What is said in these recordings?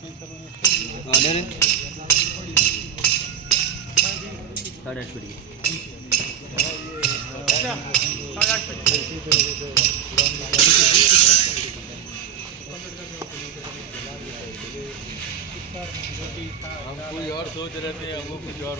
ले ले 8.5 फीट की हम कोई और सोच रहे थे, हमको कुछ और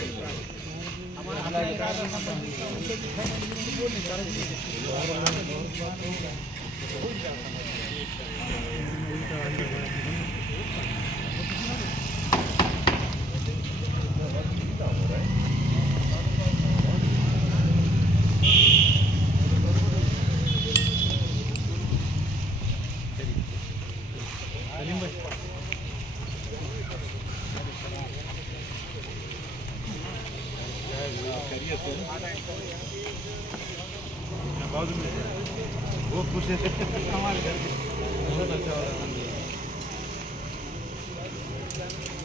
वो खुश है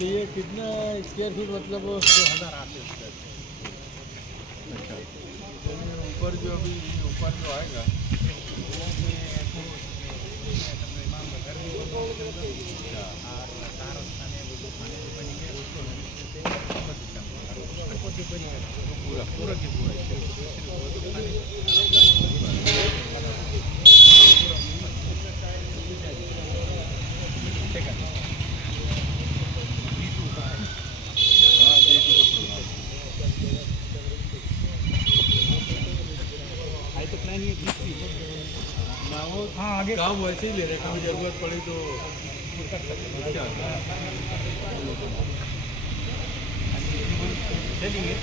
ये कितना स्क्वायर फीट मतलब 2008 अच्छा ऊपर जो अभी ऊपर जो आएगा पूरा पूरा की पूरा हाँ आगे काम वैसे ही ले रहे, कभी जरूरत पड़ी तो चलिए